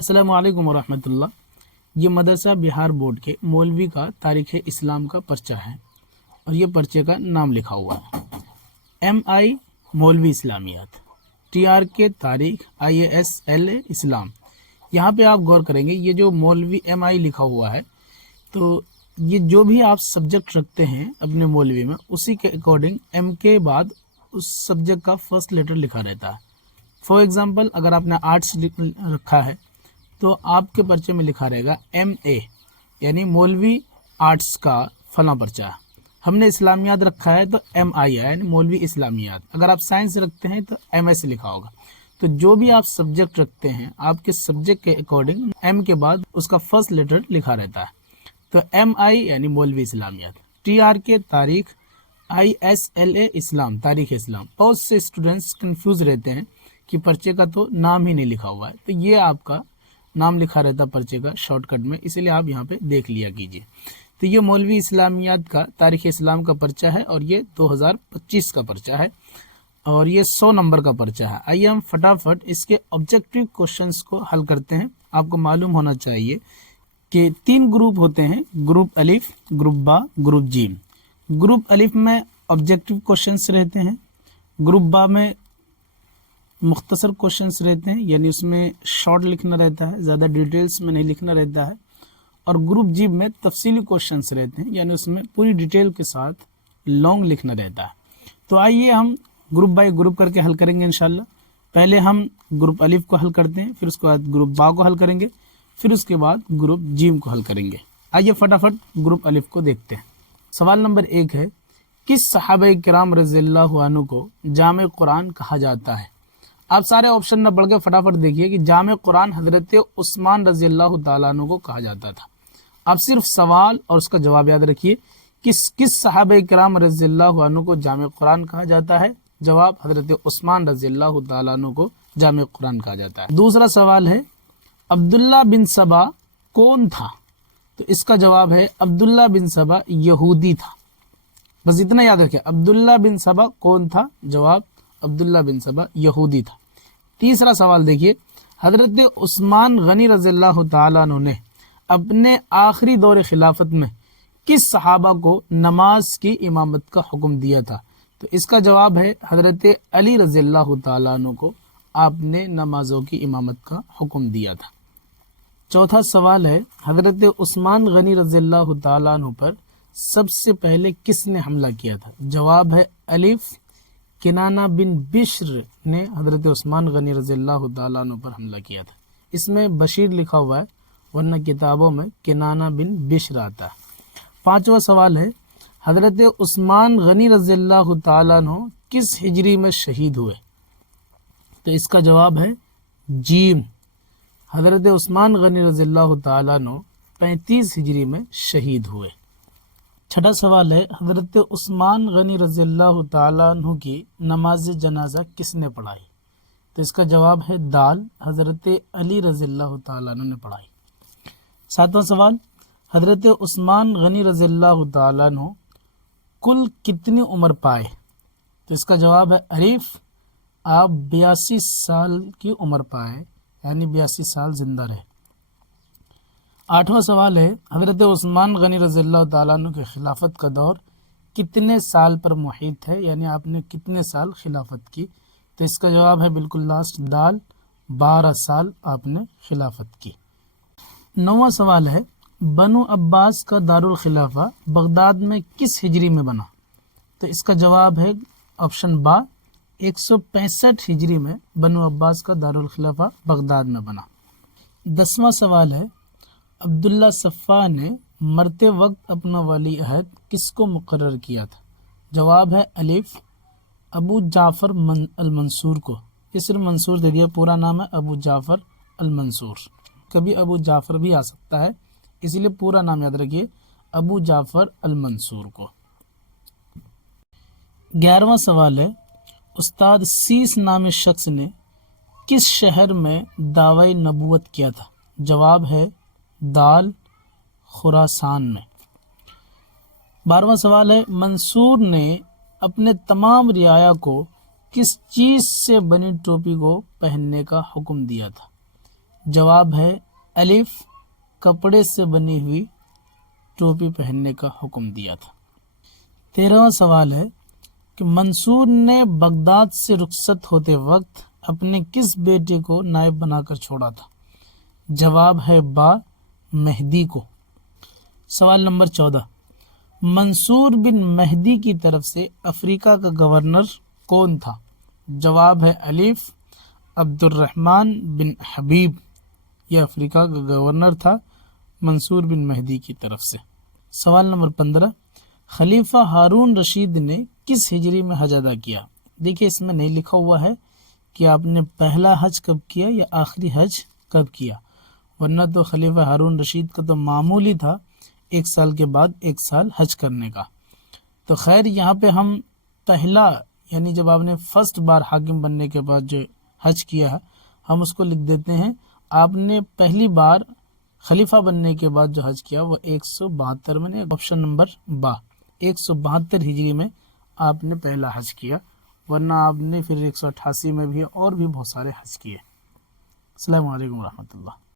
अस्सलामु अलैकुम वरहमतुल्लाह। ये मदरसा बिहार बोर्ड के मौलवी का तारीख़ इस्लाम का पर्चा है और ये पर्चे का नाम लिखा हुआ है MI मौलवी इस्लामियात, TR के तारीख़ IASLA इस्लाम। यहाँ पे आप गौर करेंगे ये जो मौलवी MI लिखा हुआ है तो ये जो भी आप सब्जेक्ट रखते हैं अपने मौलवी में उसी के अकॉर्डिंग M के बाद उस सब्जेक्ट का फर्स्ट लेटर लिखा रहता है। फॉर एग्ज़ाम्पल अगर आपने आर्ट्स रखा है तो आपके पर्चे में लिखा रहेगा MA यानी मौलवी आर्ट्स का फला पर्चा। हमने इस्लामियात रखा है तो MI है यानी मौलवी इस्लामियात। अगर आप साइंस रखते हैं तो MS लिखा होगा। तो जो भी आप सब्जेक्ट रखते हैं आपके सब्जेक्ट के अकॉर्डिंग M के बाद उसका फर्स्ट लेटर लिखा रहता है। तो MI यानी मौलवी इस्लामियात, TR के तारीख़ ISLA इस्लाम, तारीख़ इस्लाम। बहुत से स्टूडेंट्स कंफ्यूज रहते हैं कि पर्चे का तो नाम ही नहीं लिखा हुआ है, तो ये आपका नाम लिखा रहता पर्चे का शॉर्टकट में, इसलिए आप यहाँ पे देख लिया कीजिए। तो ये मौलवी इस्लामियात का तारीख़ इस्लाम का पर्चा है और ये 2025 का पर्चा है और ये 100 नंबर का पर्चा है। आइए हम फटाफट इसके ऑब्जेक्टिव क्वेश्चंस को हल करते हैं। आपको मालूम होना चाहिए कि 3 ग्रुप होते हैं, ग्रुप अलिफ, ग्रुप बा, ग्रुप जीम। ग्रुप अलिफ में ऑब्जेक्टिव क्वेश्चंस रहते हैं, ग्रुप बा में मुख्तसर क्वेश्चंस रहते हैं यानी उसमें शॉर्ट लिखना रहता है, ज़्यादा डिटेल्स में नहीं लिखना रहता है, और ग्रुप जी में तफसीली क्वेश्चंस रहते हैं यानी उसमें पूरी डिटेल के साथ लॉन्ग लिखना रहता है। तो आइए हम ग्रुप बाय ग्रुप करके हल करेंगे इंशाल्लाह। पहले हम ग्रुप अलिफ को हल करते हैं, फिर उसके बाद ग्रुप बा को हल करेंगे, फिर उसके बाद ग्रुप जीम को हल करेंगे। आइए फटाफट ग्रुप अलिफ को देखते हैं। सवाल नंबर 1 है, किस सहाबा किराम रज़ियल्लाहु अन्हु को जामे कुरान कहा जाता है? आप सारे ऑप्शन न पढ़ के फटाफट देखिए कि जामे कुरान हजरत उस्मान रज़ियल्लाहु ताला अन्हु को कहा जाता था। आप सिर्फ सवाल और उसका जवाब याद रखिए, किस सहाबा किराम रज़ियल्लाहु अन्हु को जामे कुरान कहा जाता है? जवाब हजरत उस्मान रज़ियल्लाहु ताला अन्हु को जामे कुरान कहा जाता है। दूसरा सवाल है, अब्दुल्ला बिन सबा कौन था? तो इसका जवाब है अब्दुल्ला बिन सबा यहूदी था। बस इतना याद रखिए, अब्दुल्ला बिन सबा कौन था? जवाब अब्दुल्ला बिन सबा यहूदी था। तीसरा सवाल देखिए, हजरत उस्मान गनी रज़ियल्लाहु ताला अन्हु ने अपने आखिरी दौर खिलाफत में किस सहाबा को नमाज की इमामत का हुक्म दिया था? तो इसका जवाब है हजरत अली रज़ियल्लाहु ताला अन्हु को आपने नमाजों की इमामत का हुक्म दिया था। चौथा सवाल है, हजरत उस्मान गनी रज़ियल्लाहु ताला अन्हु पर सबसे पहले किसने हमला किया था? जवाब है अलिफ, किनाना बिन बिश्र ने हजरत उस्मान गनी रज़ियल्लाहु ताला अन्हु पर हमला किया था। इसमें बशीर लिखा हुआ है वरना किताबों में किनाना बिन बिश्र आता है। पांचवा सवाल है, हजरत उस्मान गनी रज़ियल्लाहु ताला अन्हु किस हिजरी में शहीद हुए? तो इसका जवाब है जीम, हजरत उस्मान गनी रज़ियल्लाहु ताला अन्हु 35 हिजरी में शहीद हुए। छठा सवाल है, हजरत उस्मान गनी रज़ियल्लाहु ताला अन्हु की नमाज जनाजा किसने पढ़ाई? तो इसका जवाब है दाल, हजरत अली रज़ियल्लाहु ताला अन्हु ने पढ़ाई। सातवां सवाल, हजरत उस्मान गनी रज़ियल्लाहु ताला अन्हु कुल कितनी उम्र पाए? तो इसका जवाब है अरीफ, आप 82 साल की उम्र पाए यानी 82 साल जिंदा रहे। आठवां सवाल है, हजरत उस्मान गनी रज़ियल्लाहु ताला अन्हु के खिलाफत का दौर कितने साल पर मुहित है यानी आपने कितने साल खिलाफत की? तो इसका जवाब है बिल्कुल लास्ट दाल, 12 साल आपने खिलाफत की। नौवां सवाल है, बनु अब्बास का दारुल खिलाफा बगदाद में किस हिजरी में बना? तो इसका जवाब है ऑप्शन बा, 165 हिजरी में बनु अब्बास का दारुल खिलाफा बगदाद में बना। 10वां सवाल है, अब्दुल्ला सफ़ा ने मरते वक्त अपना वली अहद किसको मुकर्रर किया था? जवाब है अलिफ, अबू जाफ़र अल मंसूर को। ये सिर्फ मंसूर दे दिया, पूरा नाम है अबू जाफ़र अल मंसूर। कभी अबू जाफ़र भी आ सकता है, इसीलिए पूरा नाम याद रखिए, अबू जाफ़र अल मंसूर को। 11वां सवाल है, उस्ताद सीस नामी शख्स ने किस शहर में दावे नबूवत किया था? जवाब है दाल, खुरासान में। 12वां सवाल है, मंसूर ने अपने तमाम रियाया को किस चीज़ से बनी टोपी को पहनने का हुक्म दिया था? جواب ہے الف، کپڑے سے بنی ہوئی ٹوپی پہننے کا حکم دیا تھا۔ 13واں سوال ہے کہ منصور نے بغداد سے رخصت ہوتے وقت اپنے کس بیٹے کو نائب بنا کر چھوڑا تھا؟ جواب ہے با، مہدی کو۔ سوال نمبر 14، منصور بن مہدی کی طرف سے افریقہ کا گورنر کون تھا؟ جواب ہے الف، عبد الرحمن بن حبیب۔ یہ افریقہ کا گورنر تھا منصور بن مہدی کی طرف سے۔ سوال نمبر 15، خلیفہ ہارون رشید نے کس ہجری میں حج ادا کیا؟ دیکھیے اس میں نہیں لکھا ہوا ہے کہ آپ نے پہلا حج کب کیا یا آخری حج کب کیا، ورنہ تو خلیفہ ہارون رشید کا تو معمولی تھا 1 سال کے بعد 1 سال حج کرنے کا۔ تو خیر یہاں پہ ہم پہلا یعنی جب آپ نے فرسٹ بار حاکم بننے کے بعد جو حج کیا ہے ہم اس کو لکھ دیتے ہیں، آپ نے پہلی بار خلیفہ بننے کے بعد جو حج کیا وہ 172 میں، آپشن نمبر با 172 ہجری میں آپ نے پہلا حج کیا، ورنہ آپ نے پھر 188 میں بھی اور بھی بہت سارے حج کیے۔ السلام علیکم ورحمۃ اللہ۔